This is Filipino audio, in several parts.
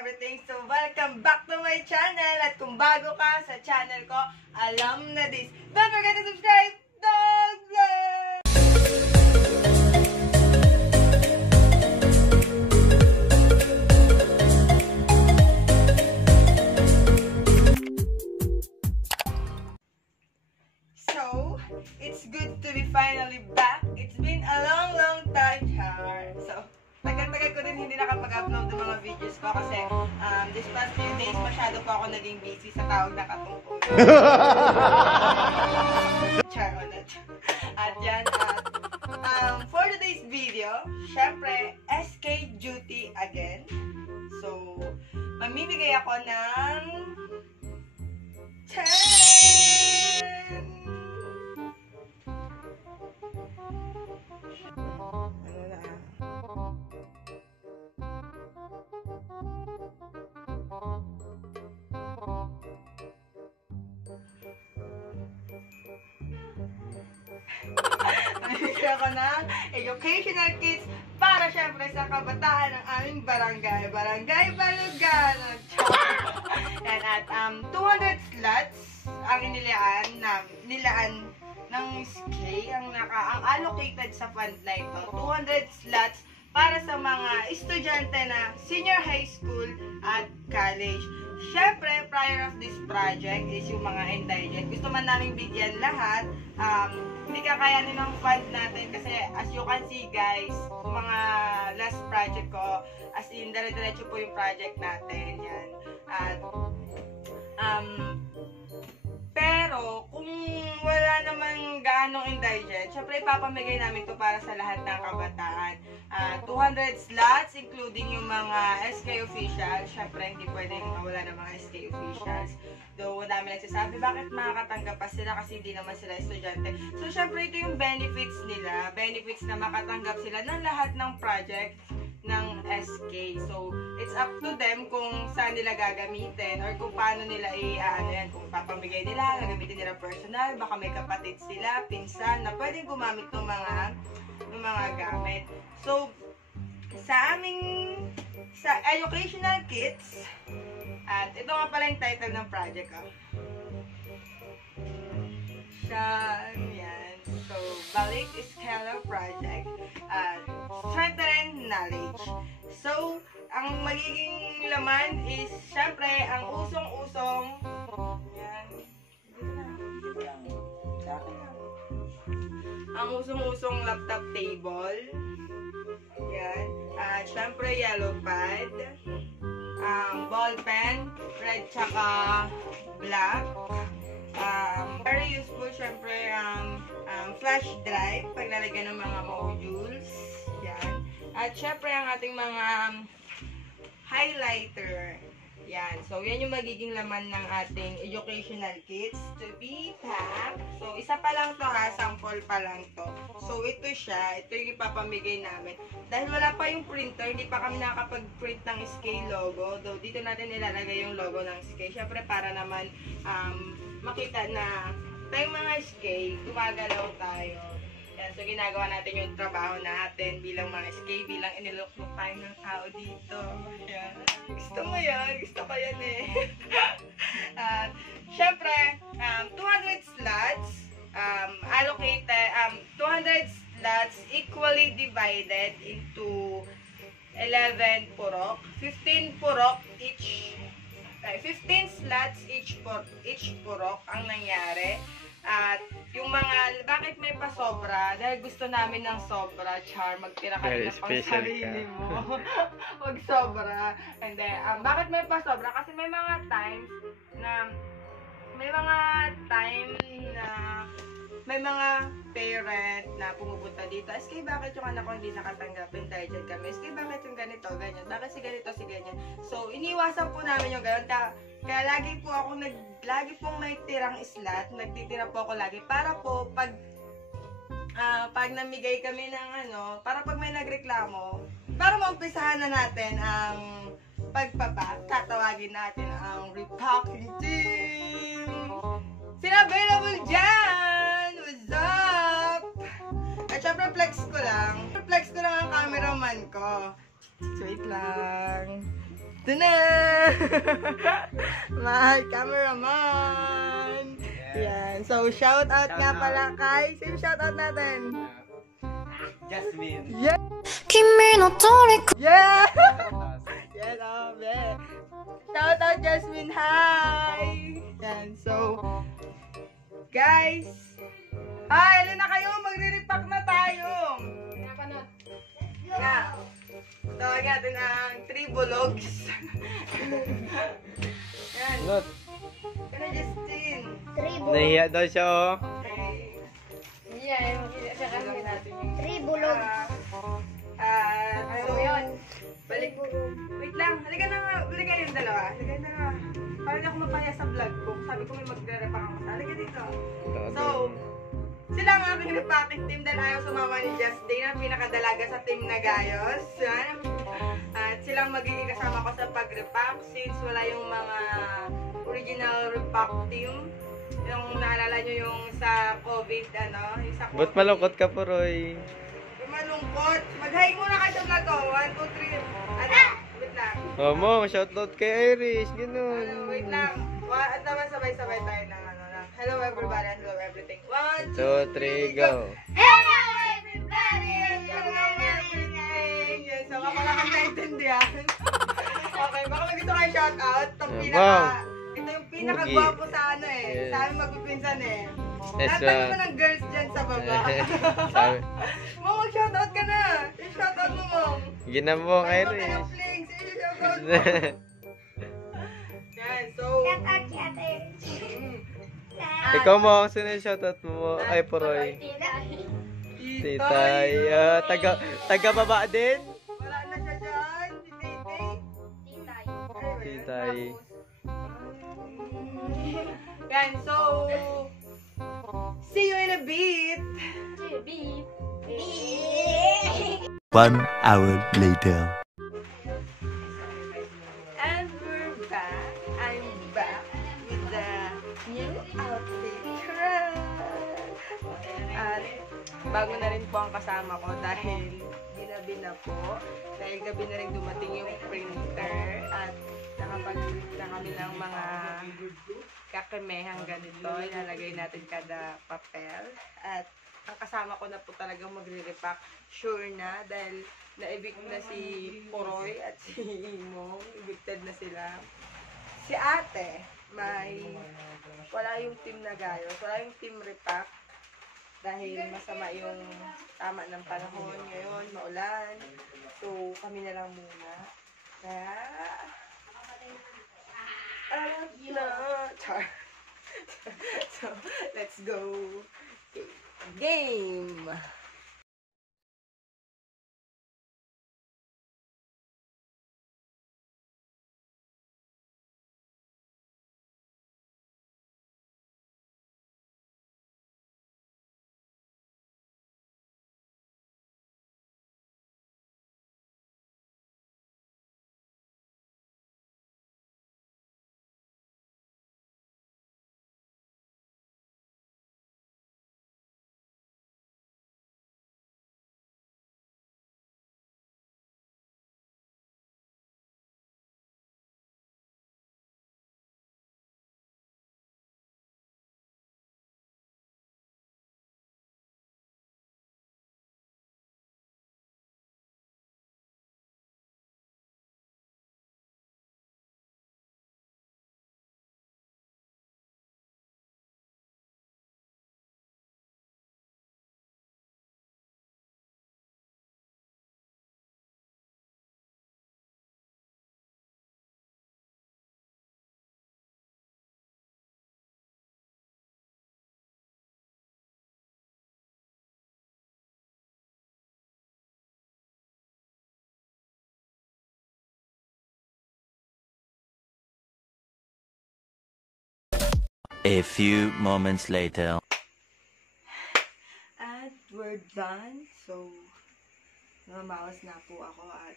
everything. So, welcome back to my channel. At kung bago ka sa channel ko, alam na this. Don't forget to subscribe. Don't play! So, it's good to be finally back. It's been a long time, Char. So, tagal-tagal ko din hindi nakapag-upload ng mga videos ko kasi this past few days masyado pa ako naging busy sa tawag na katungkol. Char ulit. At yan, for today's video, syempre, SK duty again. So, mamimigay ako ng 10! Namimigay ako ng educational kits para syempre sa kabataan ng aming barangay. Barangay Balugan. And at 200 slots ang nilaan ng SK ang allocated sa fund na ito. 200 slots para sa mga estudyante na senior high school at college. Syempre, prior of this project is yung mga indigent. Gusto man namin bigyan lahat. Hindi kakayanin ng fund natin kasi as you can see guys, yung mga last project ko, as in, dire-diretso po yung project natin. Yan. At, pero, kung wala namang gaanong indigent, syempre ipapamigay namin to para sa lahat ng kabataan. 200 slots, including yung mga SK officials. Syempre, hindi pwedeng mawala ng mga SK officials. Though, dami nagsasabi, bakit makakatanggap pa sila kasi hindi naman sila estudyante. So, syempre, ito yung benefits nila. Benefits na makatanggap sila ng lahat ng project ng SK. So, it's up to them kung saan nila gagamitin or kung paano nila kung papamigay nila, gagamitin nila personal, baka may kapatid sila, pinsan, na pwedeng gumamit ng mga gamit. So, sa educational kits, at ito nga pala yung title ng project ko. Yan. So, Balik Scholar Project. Strengthen knowledge. So, ang magiging laman is, syempre, ang usong-usong, yan, ang usong-usong laptop table, yan, at syempre, yellow pad, ball pen, red tsaka black, very useful, syempre, flash drive, paglalagyan ng mga modules, yan. At syempre, ang ating mga highlighter, yan. So, yan yung magiging laman ng ating educational kits to be packed. So, isa pa lang to ha, sample pa lang to. So, ito siya, ito yung ipapamigay namin. Dahil wala pa yung printer, hindi pa kami nakakapag-print ng SK logo. Though, dito natin nilalagay yung logo ng SK. Syempre, para naman makita na tayong mga SK, gumagalaw tayo. Yan, so ginagawa natin yung trabaho natin bilang mga SK, bilang inilook-look tayo ng tao dito. Yan. Gusto mo yan? Gusto ko yan eh. Syempre, 200 slots, allocated, 200 slots equally divided into 11 purok, 15 purok each. 15 slots each purok ang nangyari. At yung mga, bakit may pasobra? Dahil gusto namin ng sobra, Char, magtira ka rin ng pang-sarili mo. Huwag sobra. And then, bakit may pasobra? Kasi may mga times na may mga parent na pumupunta dito. SK, bakit yung anak ko hindi nakatanggapin dahil dyan kami? SK, bakit yung ganito, ganyan? Bakit si ganito, si ganyan? So, iniwasan po namin yung ganyan. Kaya lagi pong may tirang slot, nagtitira po ako lagi para po pag namigay kami ng para pag may nagreklamo, para maumpisahan na natin ang tatawagin natin ang repacking team. Sila available dyan! What's up? At syempre flex ko lang ang cameraman ko. Wait lang. Ito na! My cameraman! Yan. So, shout out nga pala kay... Sino shout out natin? Jasmine. Yeah! Yeah! Yan, be. Shout out Jasmine, hi! Yan, so... Guys! Hi, alin na kayo? Magre-repack na tayo! Nga. Tawag natin ang 3 bulogs. Yan. Lot. Kana Justin. Nahiya daw siya, oh. Three bulogs. So, balik. Wait lang. Halika na nga. Halika yung dalawa. Halika yung dalawa. Para hindi ako mapaya sa vlog ko. Sabi ko may magre-repack ako. Halika dito. So, sila ang aking repacking team dahil ayaw sumama ni Justin, ang pinakadalaga sa team na Gayos. Yan. At silang magiging kasama ko sa pag-repack since wala yung mga original repack team. Yung naalala nyo yung sa COVID, ano? Yung sa COVID. Ba't malungkot ka po, Roy? Yung malungkot. Mag-hi muna kayo sa vlog ko. 1, 2, 3. Ano? Wait lang. Mama, shoutout kay Iris. Ganun. Ano, wait lang. At naman sabay-sabay tayo ng ano lang. Hello everybody, hello everything. 1, 2, 3, go. Hello everybody! Hello everything! Yes, so baka wala kang naintindihan. Okay, baka may gusto kayo shoutout. Ito yung pinaka-gwapo sa ano eh. Yes. Sa aming magpipinsan eh. Yes, Lahat naman ng girls dyan sa baba. Sabi, Mom, mag-shoutout ka na. Yung shoutout mo, Mom. ginambong Ay, Iris. Flings. Sige, shoutout mo. Yan, so... Ikaw mo, sino yung shoutout mo? Ay, po, Roy. Titay. Taga baba din? Wala na siya dyan. Si Titay. Titay. Yan, so... See you in a bit. 1 hour later. And we're back. I'm back with the new outfit. At bago na rin po ang kasama ko dahil ginabi na po. Dahil gabi na rin dumating yung printer at nakapag-print na kami ng mga kakemehang ganito. Ilalagay natin kada papel. At ang kasama ko na po talagang magre-repack. Sure na dahil na-evict na si Poroy at si Imong. Evicted na sila. Si ate, wala yung team na Gayos. Wala yung team repack. Dahil masama yung tama ng panahon ngayon, maulan. So, kami na lang muna. Kaya, char. So, let's go. Game! A few moments later. At we're done. So, namamawas na po ako at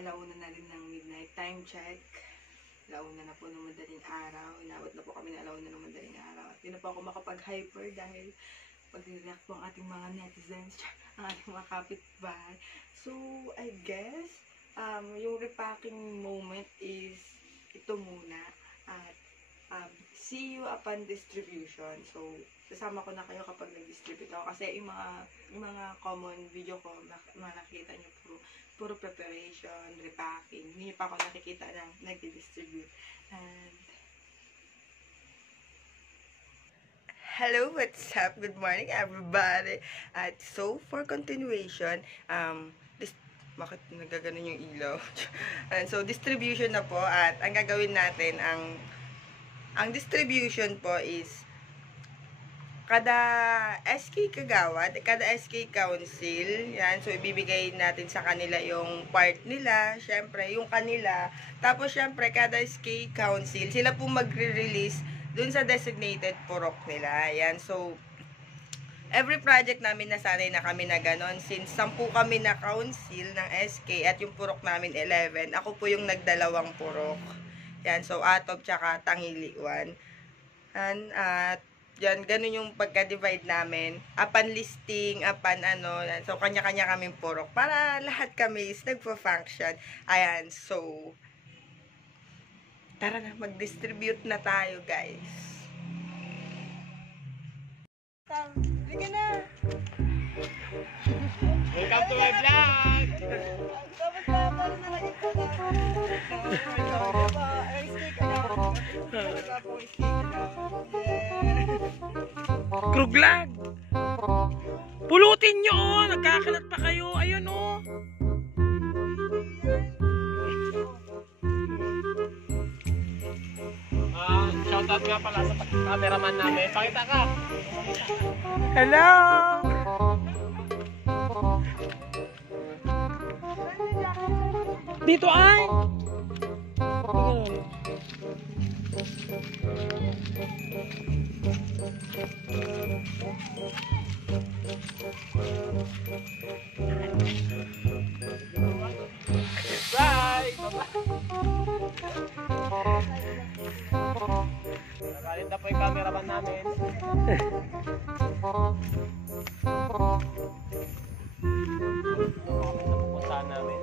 alauna na rin ng midnight time check. Alauna na po ng madaling araw. Inabot na po kami ng alauna ng madaling araw. At di na po ako makapag-hyper dahil pag-react po ang ating mga netizens, ang ating mga kapitbahay. So, I guess, yung repacking moment is ito muna. At see you upon distribution. So, sasama ko na kayo kapag nag-distribute ako. Kasi yung mga common video ko, nakikita nyo puro preparation, repacking. Hindi nyo pa ako nakikita na nag-distribute. And hello, what's up? Good morning, everybody. At so, for continuation, bakit nagaganon yung ilaw? And so, distribution na po. At ang gagawin natin, ang distribution po is kada SK Kagawad, kada SK Council, yan, so ibibigay natin sa kanila yung part nila, syempre, yung kanila. Tapos, syempre, kada SK Council, sila po magre-release dun sa designated purok nila. Yan, so, every project namin nasanay na kami na ganon. Since 10 kami na council ng SK at yung purok namin 11, ako po yung nagdalawang purok. Yan, so Atop tsaka Tangili 1. At yan, ganun yung pagka-divide namin. Upon listing, upon yan. So kanya-kanya kaming purok para lahat kami is nagpo-function. Ayan, so tara na, mag-distribute na tayo, guys. Liga na! Welcome to my vlog! Kruglag! Pulutin nyo, oh! Nagkakalat pa kayo. Ayun, oh! Shoutout nga pala sa cameraman namin. Pakita ka! Hello! Dito ay! Bye! Nakalit na po yung cameraman namin. Napupuntahan namin.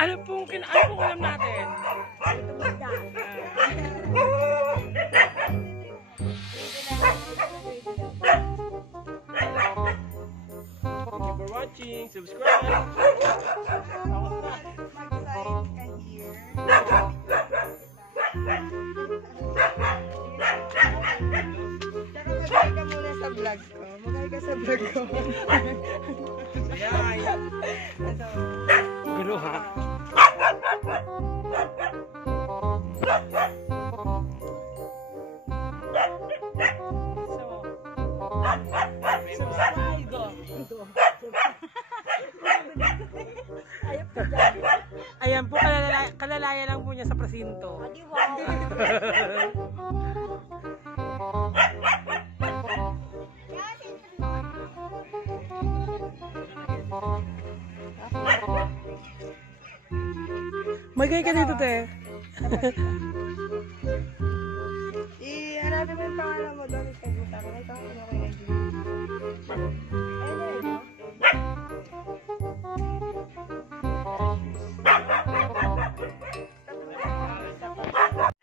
Ano pong ulam natin? Thank you for watching. Subscribe. Mag-sign ka here. Tsaka mag-hi ka muna sa vlog ko. Mag-hi ka sa vlog ko. Ayan. Gulo ha. Ayan po, kalalaya lang po niya sa presinto. Magay ka dito, te. Hanapin mo yung pangalan mo doon. Ipagbuta ko. Ito ako na kayo. Ayun na ito.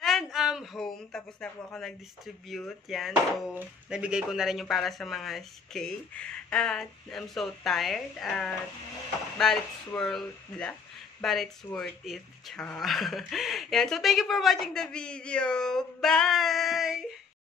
And I'm home. Tapos na ako po ako nag-distribute. Yan. So, nabigay ko na rin yung para sa mga SK. At I'm so tired. At but it's worth it. Cha. Yan. So, thank you for watching the video. Bye!